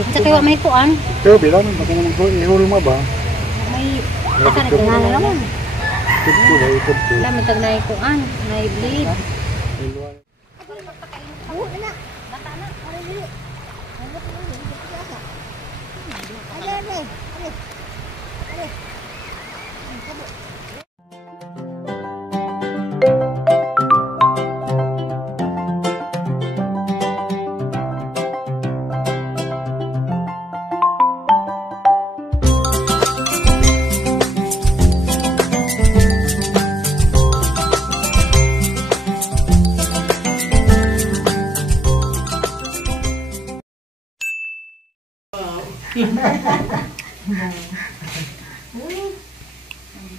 Sa kayo may kuan. Pero bilang baka naman ko ihulma ba? May katangan naman. Tudto ba tudto. Wala man tag nay kuan, nay bleed.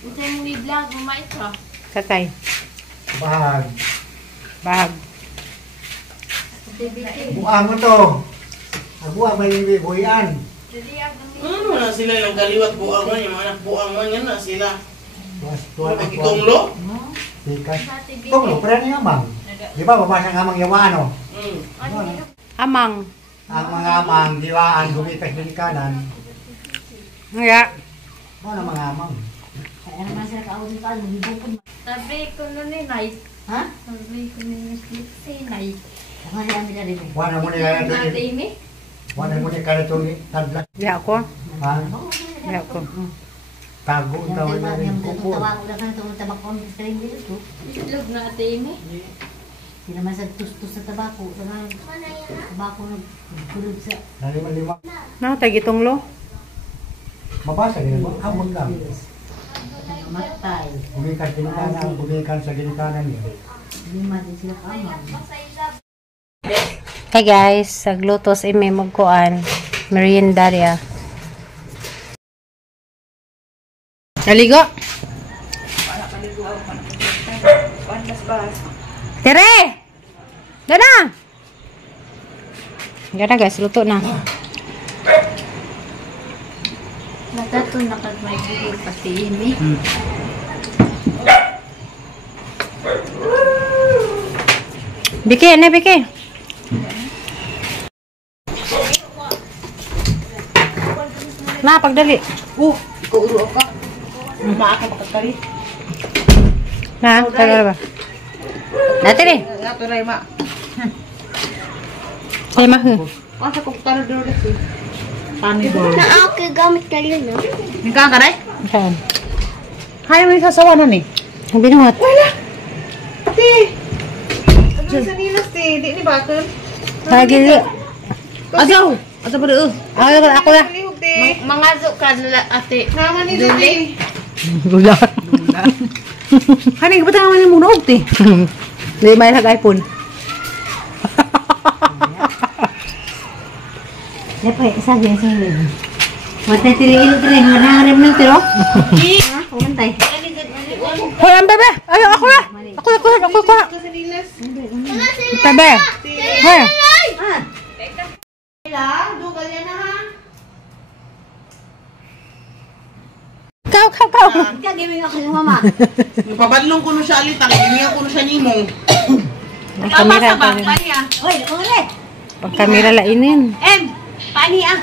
Ito yung i-vlog mo maestro. Kakay. Bahag. Bahag. Buang mo to. Ako ang may buyan. Ano na sila yung kaliwat buang man, yung anak buang man yan na sila. Mas tuwa na tuwa. Itonglo? Sikat. Tunglo, pero ni amang. Di ba babasa ng amang yawaan o? Amang. Ang mga amang, diwaan, gumitas din kanan. Nga. Ano na mga amang? Kaya naman sila kaawin ka, maghibukon. Sabi ko nun eh, night. Ha? Sabi ko nun eh, night. Ako na kami na rin. Wala mo nila ito. Amy? Wala mo nila ito tadla. Di ako. Ha? Di ako. Tago ang tawin na rin kupo. Tawa ko na kami itong tabakon sa rin dito. Itlog na ate Amy? Hindi naman sa tustos sa tabako. Tabako nagkulog sa... Nalima-lima. Tag itong lo. Mabasa din mo. Amang lang. Matay. Gumikas din kanan, gumikas sa ginikanan niya. Lima din sila kamang. Hey guys, sagluto sa ime magkuan. Merienda ria. Naligo. Tere! Gana! Gana guys, luto na. Natato na kag may siguro pati Amy. Biki, ano biki? Na, pagdali. Ikaw ulo ka. Maaka makatari. Na, tagal ba? Dati rin. Nato rin ma. Kaya mahu. Asa kong taro doon dito. Pani doon. Okay, gamit ka yun, no? Nika ka rin? Saan? Kaya mo yung sasawa na ni. Ang binuhat. Ate! Ano sa nilas ti? Di ni bakal? Lagi rin. Asaw! Asaw pa doon. Ako na. Palihog ti. Mga ka ate. Naman ni Duli. Gula. Hani, ba't naman yung munog ti? Hindi may nag-iPhone. Dapat isa din sa hilid. Matay tiri-ilo tiri. Manaharap ng tiro. Ha? Kumantay. Hoy, ang bebe! Ay, ako na! Ako na! Bebe! Hoy! Dugal yan na ha. Kau! Ikaw, gawin ako ng mama. Pabadlong ko na siya alitang. Iniya ko na siya nimong. Pagkamera pa rin. Oy, ulit. Pagkamera lainin. Pani ah.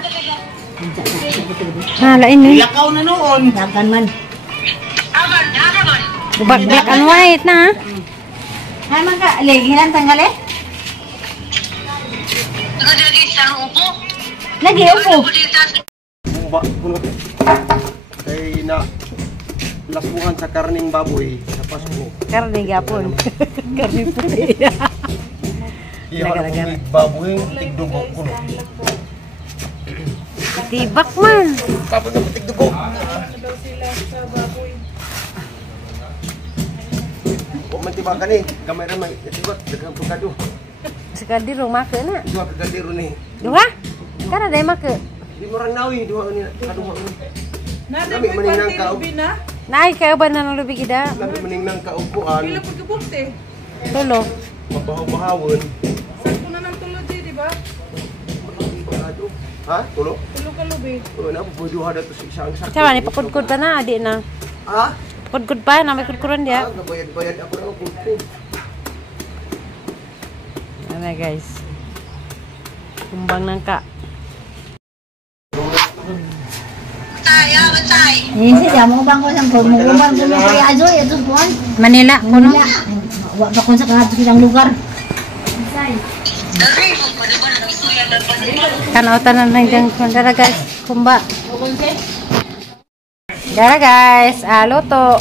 Ha, lainin. Lakaw na noon. Dagan man. Black and white na. Hay man ka, legihan tanggal eh. Lagi upo. Ba, kuno kay na lasmuhan sa karning baboy sa Pasko. Karne gapon. Karne puti. Iya baboy tigdugo kuno. Tibak man. Baboy nga tigdugo. O man tiba kani, gamay ra may tibak daghang pagkado. Sekali rumah ke na. Dua kagadiro ni. Dua? Kana day make. Di mo rang nawi duha ni kaduma ni. Nada Nabi maninang ka na. Nay kay ba na lubi gida? nabi maninang ka upuan. pagkabukte. Tulo. Mabahaw-bahawon. Sakto na ng tulo di ba? Ha? Tulo? Tulo ka lubi. O na po duha dato sa isang sakto. Sawa ni pakudkod pa na adi na. Ha? Pakudkod pa na may kudkuran dia. Gabayad-bayad ako na kung Ano guys. Kumbang nangka. Ini sih jamu bang ko sang pagmumuman ko mo kaya ajo ito kuan. Manila, kuno. Wa ba kon sa kahapon silang lugar. Kanautan na lang dyan. Dara guys, kumba. Dara guys, luto.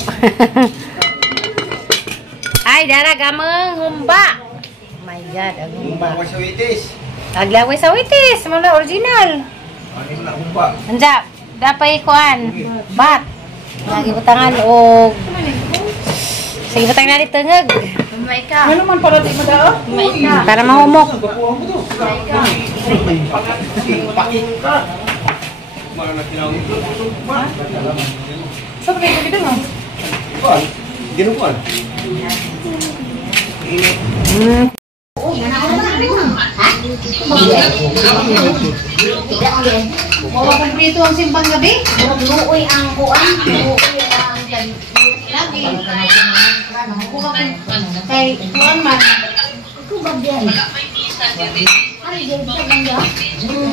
Ay, dara gamang humba. Oh my God, ang humba. Mga sawitis. Aglaway sa witis, mula original. Ano na humba? Anja, dapay kuan, bat. Lagi butangan o sige butang na dito ngeg. Ano man para di madao? Para mahumok. Sabi ko dito mo. Kuan? Ginukuan? Mawa kumpleto ang simpang gabi. Luoy ang kuan, luoy ang lagi. Kay kuan man. Ku bagyan. Ari gyud sa bangya.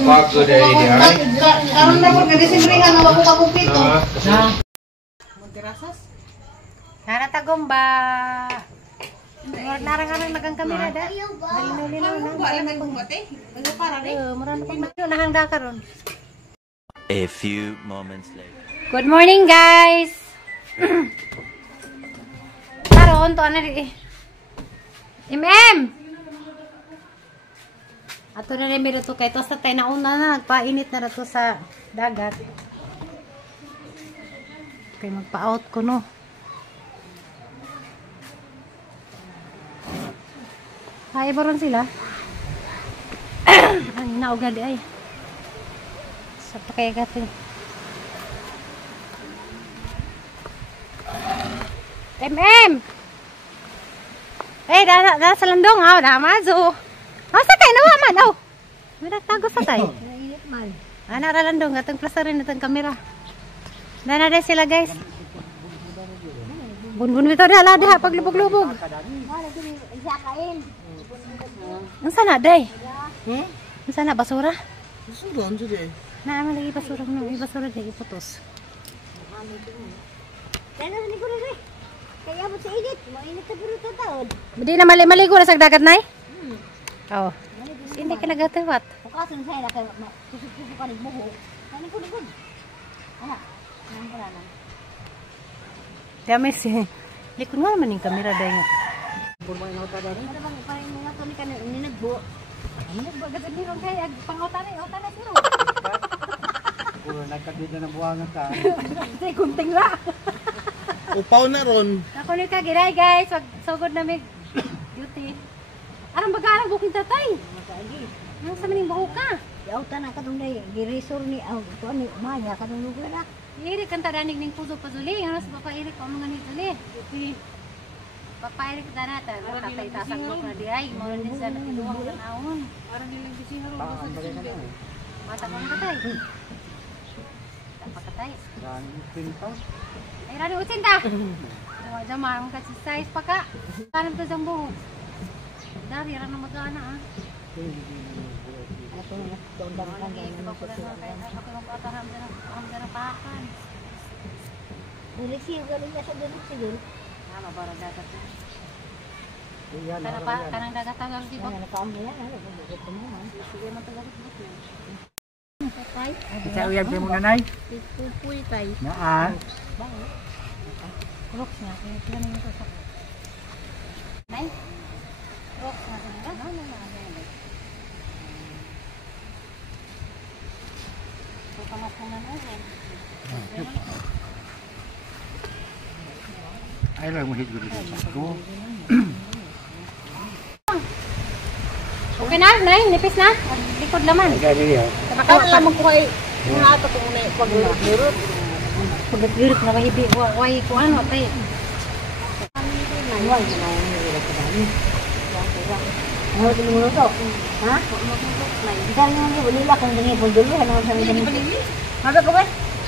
Bago dahil di ay. Karon na pud nadisimbrihan na wako ka kumpleto. Nara tagomba. Narang-narang nagang kamera da. Linaw-linaw na. Wala man bumate. Ano para rin? Mura na pag nahangda karon. A few moments later. Good morning, guys. Karon to ana di. Ato na rin to kay to sa tay nauna na nagpainit na to sa dagat. Kay magpa-out ko no. Hay baron sila. Ang naog na di ay. Sa pakayagatin. Dah sa landong aw, dah mazo. Asa kay nawa man aw. Mira tago sa tay. Init man. Ana ra landong atong plasarin natong kamera. Dana na sila guys. Bunbun bitaw dah ada paglubog-lubog. Wala gini isa kain. Unsa na day? Unsa na basura? Basura ano dito? Na lagi basura no, basura day iputos. Kaya ni ko rin. Kaya mo sa init, mainit sa puro taon. Di na maligo na sa dagat nay? Oh. Hindi ka nagatawat. Bukasan saya na kay susuko ka ni buho. Kani ko dugod. Ana, nang pala nang. Dami si. Likod nga naman yung kamera day nga. Ano bang parang mga to ni kanin ni nagbo. Ano ba gad ni ron kay pangautan na siro. Puro nagkadito ng buwangan ka. Say kunting la. Upaw na ron. Ako ni ka giray guys, wag sugod na mig duty. Arang bagarang buking tatay. Ano sa maning buhok ka? Yaw tanan kadung day girisor ni aw to ni umaya kadung lugar na. Iri kan tadanig ning puso pazuli, ano sa papa iri ko mga nituli. Papa iri kita nata, tatay tasang ko na di ay mo din sa iluwang tanawon. Parang nilang gisino ro sa sunod. Mata ko katay. Tapakatay. Ay rani usin ta. Wa jamang ka size pa ka. Kanang to jang buhok. Dari ra na magana ah. Ako na tondang kan Dili siya galing na sa dili siguro. Nama bara dagat. Kanang dagat tagal di ba? Ano ka mo yan, ano ko mo man. Sige man tagal di. Sa uyab mo nanay. Pupuy tay. Naan. Rocks nga kaya sila nang ito sa. Nay. Rocks nga sila. No. Ay lang mo hit ko dito sa ko. Okay na, Nay, nipis na. Likod laman. Gani ya. Kapag lamang ko ay mga ato kung may pag-lurot. Pag-lurot na mahibi, way ko ano, tay. Ano din mo to? Ha? Dahil nga ni ulila kung dingi po dulo ano sa mga dini. Ano ko ba?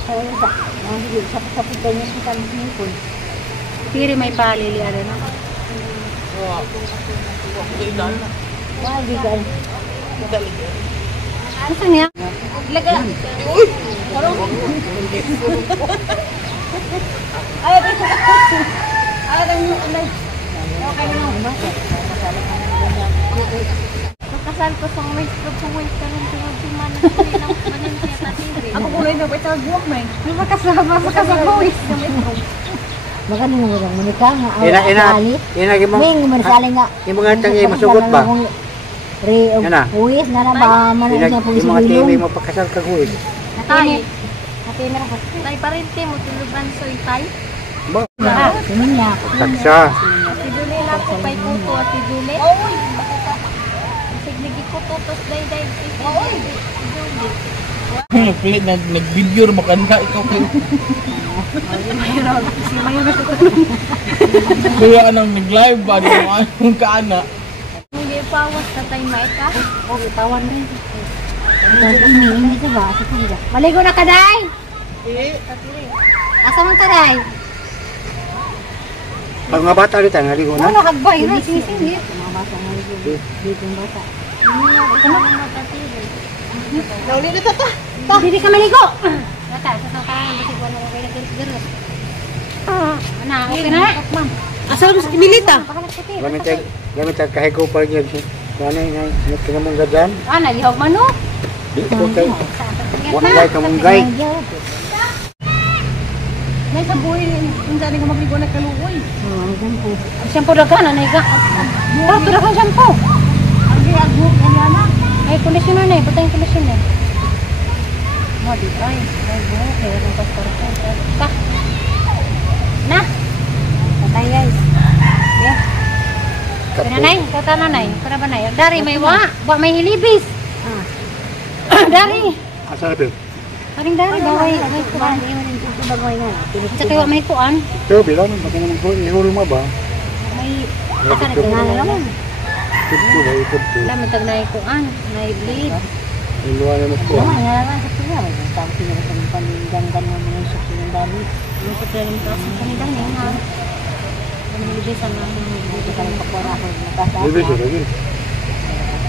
Ay sa. Sige, sa pagkain niya sa kanila po. Piri may palili ano na. Wah, gigan. Ano sa niya? Laga. Pagkasal ko sa waist ko sa waist ka rin sa man Ako kulay na pa ito buwak na eh. Makasama waist ka Baka nung mga manika nga. Ina mo. Ming, manisali nga. Yung mga tangi masugot ba? Yan na. Huwis na ba? Manong niya puwis Yung mga timi mo pagkasal ka huwis. Tay, Ate, meron ka. tay parente mo tuluban soy tay. Sumin niya. Taksa. Ati duli lang ko pay puto ati duli. Oy. Signigi ko tutos day. Oy. Pilit nag-video na makanda ikaw kayo. Kaya anong nag-live ba? Di mo anong kaana. Hindi pawas ka tay maika. Oh, tawan rin. Ini ito ba? Ito ba? Maligo na kaday. Asa man kaday? Pag mga bata dito, naligo na. Ano hagbay na sinisingit. Mga bata nga dito yung bata. Nauli na tata. Hindi ka maligo. Bata, sa kanan basi ko na okay na garos. Ana, okay na. Asa mo sa kinilita? Gamit ang kahiko pa rin yun. Gano'n nga, nagkina mong gadyan. Ana, lihog mano. Dito kay, wanggay ka munggay. May sa buhay yung dali ka magligo na kaluoy. Ang shampoo dagan na iga. Dato dagan shampoo. Ang giagbo yan na. Ay conditioner na, butang conditioner. Mo di ay, ay buho kay ron pastor ko. Ka. Na. Patay guys. Yeah. Kana nay, tatana nay, para ba nay? Dari may wa may hilibis. Dari. Asa na pil? Paring dari baway may kuan. Sa kayo may kuan. Pero bilang, baka naman ko, ihulong mo ba? May asa na tinala naman. Ikot ko, ikot ko. Wala man tag nay kuan, nay bleed. Iluwa na mas ko. Naman, naman sa tuya. Tapos sinara sa mga paninggan mo mga sa pinandari. Ano sa tren ko sa kanila ni ha. Ang hilibis ang among Ito ka ng kapora ko. Nakasa Libre siya lagi.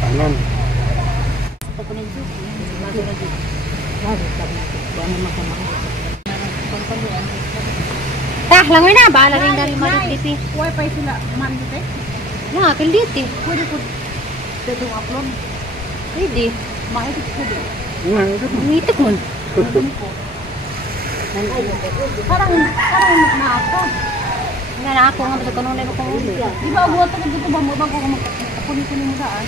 Anon. ito po ninyo. Tah, langoy na. Bahala rin dari madit-diti. Wi-Fi sila. Man dito eh. Na, pilditi. Pwede ko dito upload. Pwede. Maikot ko dito. Umitik mo. Parang na ako. Nga na ako nga ba sa kanunay mo kong ulo. Di ba abuhat ako dito ba mo bago ko magkakapuni-puni mo daan?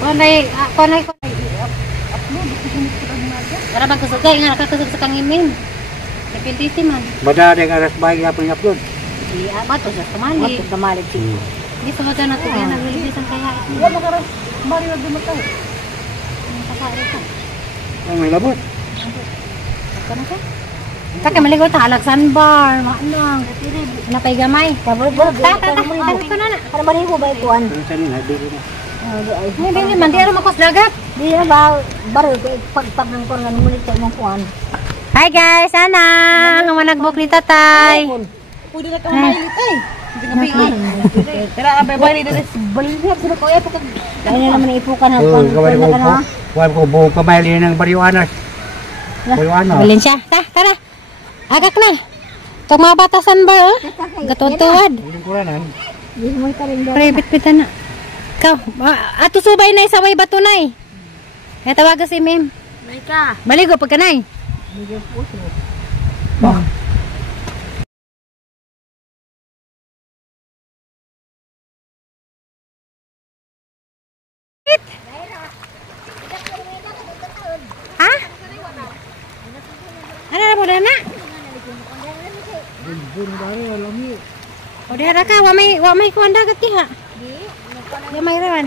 Kunay, kunay. Upload. Kusunod ko rin natin. Para magkasagay nga, nakakasag sa kangimin. Napilditi man. Madari ang aras bahay nga pang upload. Di, bato sa kamali. Ito kamalig siya. Hindi sa mga natin yan, naglilibis ang kaya. Wala makaras. Mario na dumatay. Nakasari ka. Ang may labot. Ako na ka? Taka maligo ta halag sandbar, maanang. Napay gamay. Kabulbog. Tata, ko na na. Para mali ko ba ituan? Ang sanin, hindi ko na. Hindi man di ara makos dagat. Di na ba? Baro, pagpag ng koran mo nito mong kuhan. Hi guys, ana. Ang managbok ni tatay. Pwede na kang mailit eh. Hindi ka bigay. Tara, abay bali na rin. Balihat sila ko. Dahil na naman ipukan na. Oo, gawin ko po. Gawin ko buong kamay ng Bariwanas. Bariwanas. Bilin siya. Tara. Agak na. Itong mga batasan ba, oh? Gatutuwad. Huling kuranan. Di mo ka rin daw. Private na. Ikaw, ato subay na isaway batunay. Kaya tawaga si Mim. Baligo pagkanay. Ha? Ano na po na? O diha ka, wa may kuan dagat diha. Di may rawan.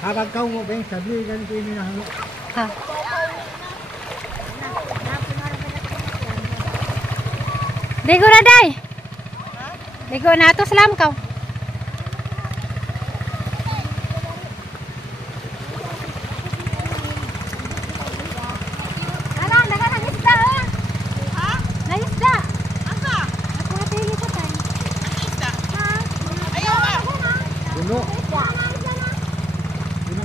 Habang kau mo ba yung sabi, ganito yun na halo. Ha. Bigo na day. Bigo na to salam kau. Puno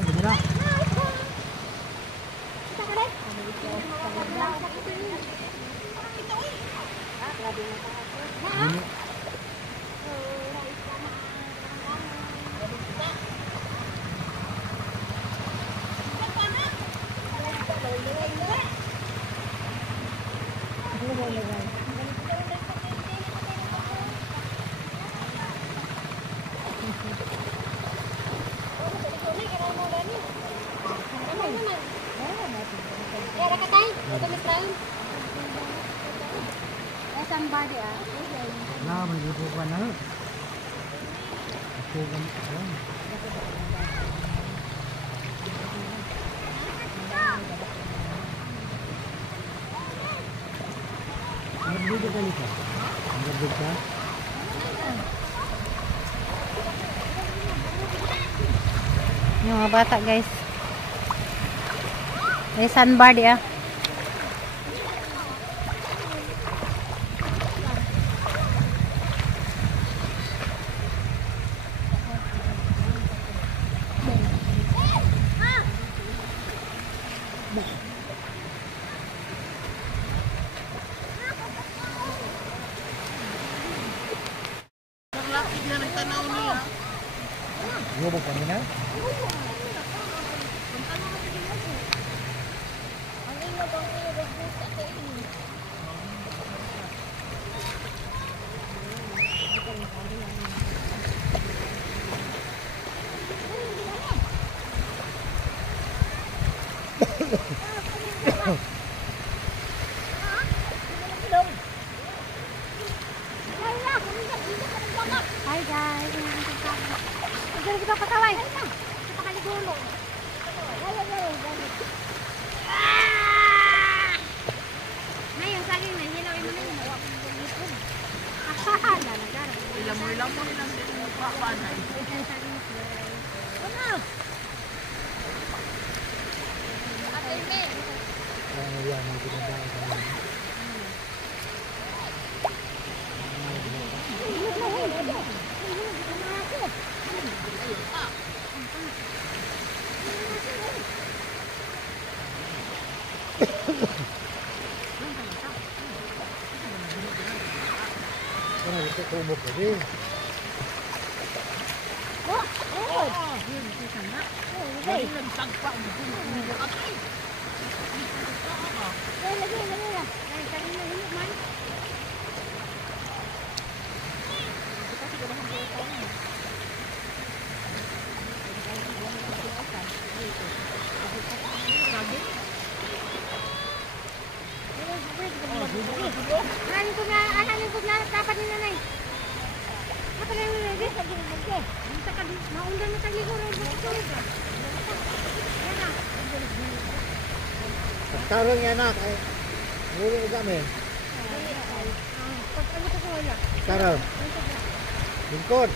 Kami tayo. Somebody Nah, menjadi mana? Aku kan. Berbeda kali kan? Berbeda. Yung mga bata guys. May sandbar dia. Yo bukan mana? Hi guys. Diyan kita pataway. Kita kali dulu. Nah, yang saging na hilaw mo na yun. Lalagara. Ilang mo lang papanay. Yang nanti kita Itu kumuk lagi. Anak na dapat ni nanay. Apa na yung lagi? Minta ka di. Maundan na tayo ko rin. Sekarang ya nak. Mulu kami. Sekarang. Bingkot.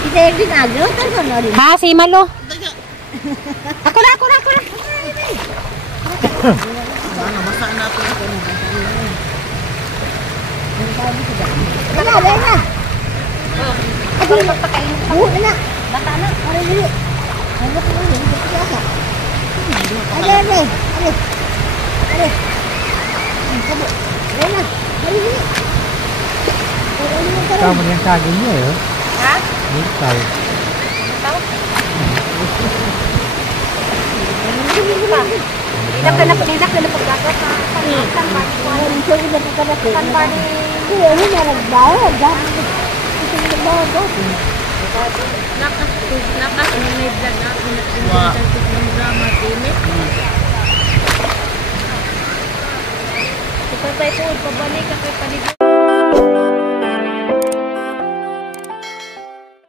Kita yang dinagro kan sono rin. Ha, si Malo. Ako na. Ano, masaan natin ito. Wala na. Ako na magpakain. Oo na. Bata na. Ari dili. Ano ko yun? Ari. Kamu. Rena. Ari dili. Kamu yang sagingnya ya? Ha? Ini tahu. Tidak na paggagat sa sandbar. Sandbar ni... Ini naragbawag. Ito yung naragbawag. Lakas ni may vlog na. Pinagsantik ng drama. Tinit. Ito tayo po. Pabalik ka kay Panigo.